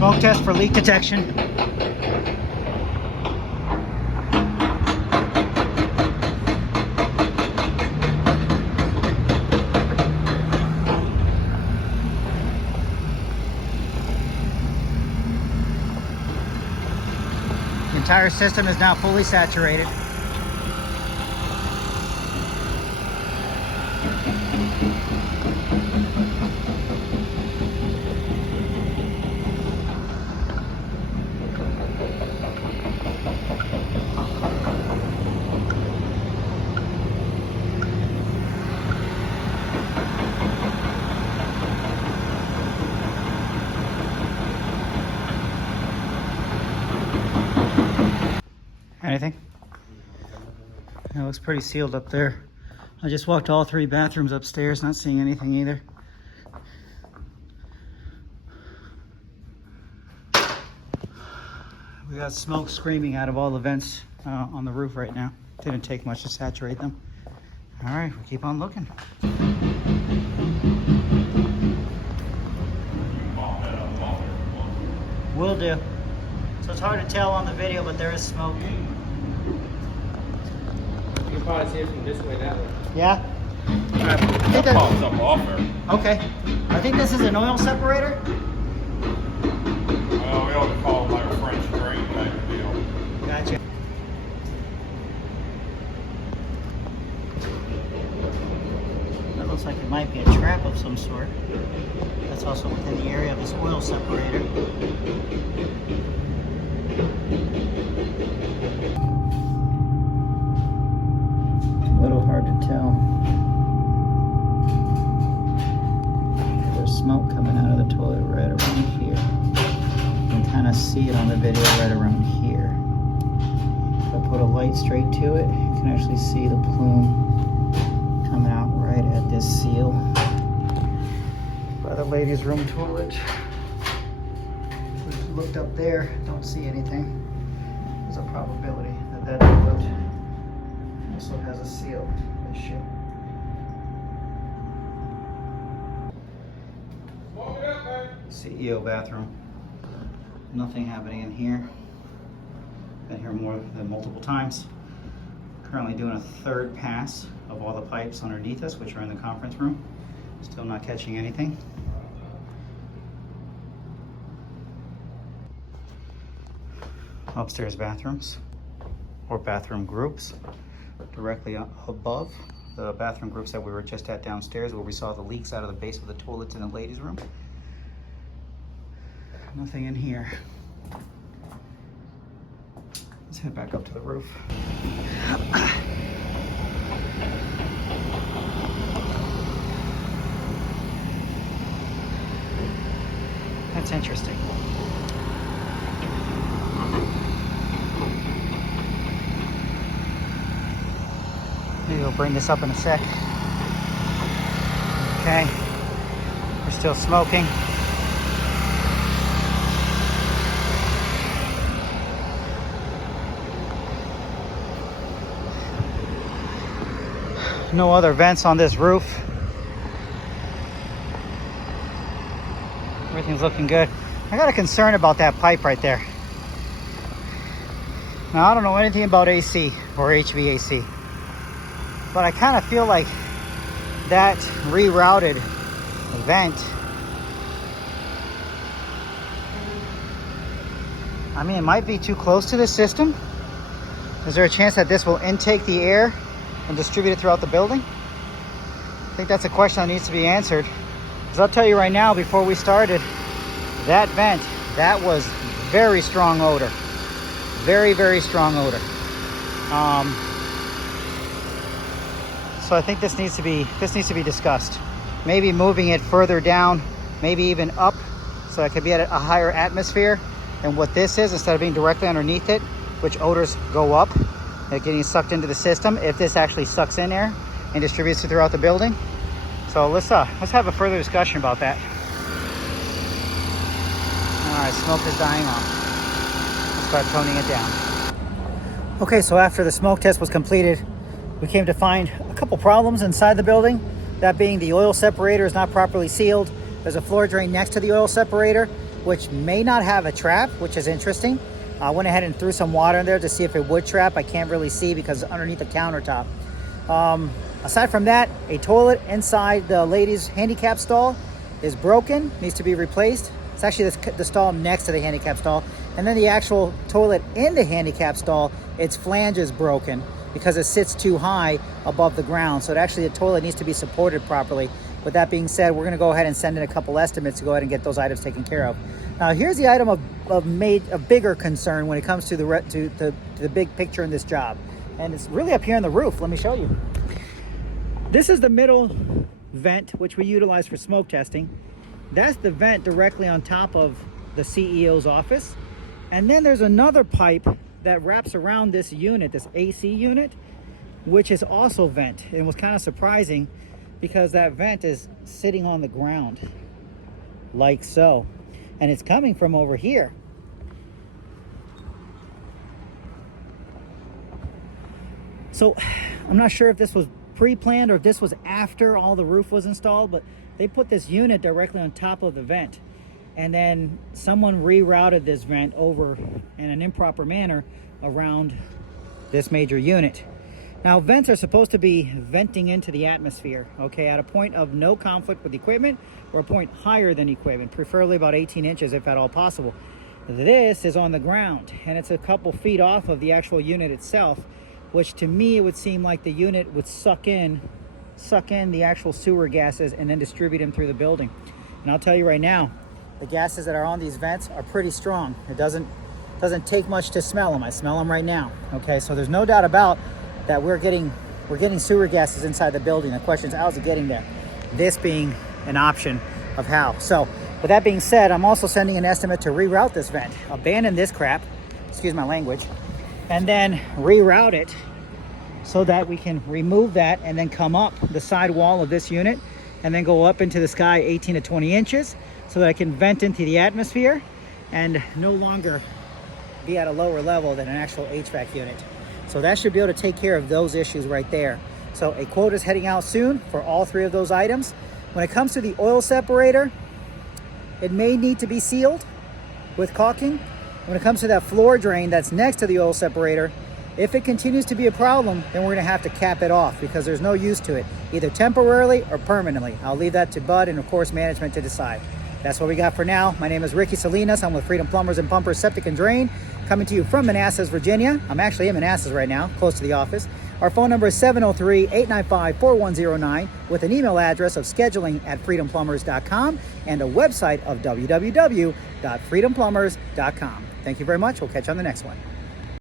Smoke test for leak detection. The entire system is now fully saturated. Anything? It looks pretty sealed up there. I just walked all 3 bathrooms upstairs, not seeing anything either. We got smoke screaming out of all the vents on the roof right now. Didn't take much to saturate them. All right, we'll keep on looking. Will do. So it's hard to tell on the video, but there is smoke. You can probably see it from this way, that way. Yeah? That pops up off there. Okay. I think this is an oil separator. Well, we ought to call it like a French drain type of deal. Gotcha. That looks like it might be a trap of some sort. That's also within the area of this oil separator. A little hard to tell. There's smoke coming out of the toilet right around here. You can kind of see it on the video right around here. If I put a light straight to it, you can actually see the plume coming out right at this seal by the ladies' room toilet. If we looked up there, don't see anything. There's a probability that that toilet also has a seal issue. CEO bathroom. Nothing happening in here. Been here more than multiple times. Currently doing a 3rd pass of all the pipes underneath us, which are in the conference room. Still not catching anything. Upstairs bathrooms, or bathroom groups, directly above the bathroom groups that we were just at downstairs, where we saw the leaks out of the base of the toilets in the ladies' room. Nothing in here. Let's head back up to the roof. That's interesting. Maybe we'll bring this up in a sec. Okay, we're still smoking. No other vents on this roof. Everything's looking good. I got a concern about that pipe right there. Now, I don't know anything about AC or HVAC, but I kind of feel like that rerouted vent, I mean, it might be too close to the system. Is there a chance that this will intake the air and distribute it throughout the building? I think that's a question that needs to be answered. Because I'll tell you right now, before we started, that vent, that was very strong odor. Very, very strong odor. So I think this needs to be discussed. Maybe moving it further down, maybe even up, so it could be at a higher atmosphere than what this is, instead of being directly underneath it, which odors go up. They're getting sucked into the system if this actually sucks in air and distributes it throughout the building. So let's have a further discussion about that. All right, smoke is dying off. Let's start toning it down. Okay, so after the smoke test was completed, we came to find a couple problems inside the building. That being the oil separator is not properly sealed. There's a floor drain next to the oil separator, which may not have a trap, which is interesting. I went ahead and threw some water in there to see if it would trap. I can't really see because it's underneath the countertop. Aside from that, a toilet inside the ladies' handicap stall is broken, needs to be replaced. It's actually the stall next to the handicap stall. And then the actual toilet in the handicap stall, its flange is broken because it sits too high above the ground. So actually the toilet needs to be supported properly. With that being said, we're gonna go ahead and send in a couple estimates to go ahead and get those items taken care of. Now here's the item of bigger concern when it comes to the big picture in this job. And it's really up here on the roof. Let me show you. This is the middle vent, which we utilize for smoke testing. That's the vent directly on top of the CEO's office. And then there's another pipe that wraps around this unit, this AC unit, which is also vent. And it was kind of surprising because that vent is sitting on the ground like so. And it's coming from over here. So I'm not sure if this was pre-planned or if this was after all the roof was installed, but they put this unit directly on top of the vent. And then someone rerouted this vent over in an improper manner around this major unit. Now, vents are supposed to be venting into the atmosphere, okay, at a point of no conflict with equipment or a point higher than equipment, preferably about 18 inches if at all possible. This is on the ground and it's a couple feet off of the actual unit itself, which to me it would seem like the unit would suck in the actual sewer gases and then distribute them through the building. And I'll tell you right now, the gases that are on these vents are pretty strong. It doesn't take much to smell them. I smell them right now. Okay, so there's no doubt about that we're getting sewer gases inside the building. The question is, how's it getting there? This being an option of how. So with that being said, I'm also sending an estimate to reroute this vent, abandon this crap, excuse my language, and then reroute it so that we can remove that and then come up the side wall of this unit and then go up into the sky 18 to 20 inches so that I can vent into the atmosphere and no longer be at a lower level than an actual HVAC unit. So that should be able to take care of those issues right there. So a quote is heading out soon for all three of those items. When it comes to the oil separator, it may need to be sealed with caulking. When it comes to that floor drain that's next to the oil separator, if it continues to be a problem, then we're gonna have to cap it off because there's no use to it, either temporarily or permanently. I'll leave that to Bud and of course management to decide. That's what we got for now. My name is Ricky Salinas. I'm with Freedom Plumbers and Pumpers, Septic and Drain, coming to you from Manassas, Virginia. I'm actually in Manassas right now, close to the office. Our phone number is 703-895-4109 with an email address of scheduling@freedomplumbers.com and a website of www.freedomplumbers.com. Thank you very much. We'll catch you on the next one.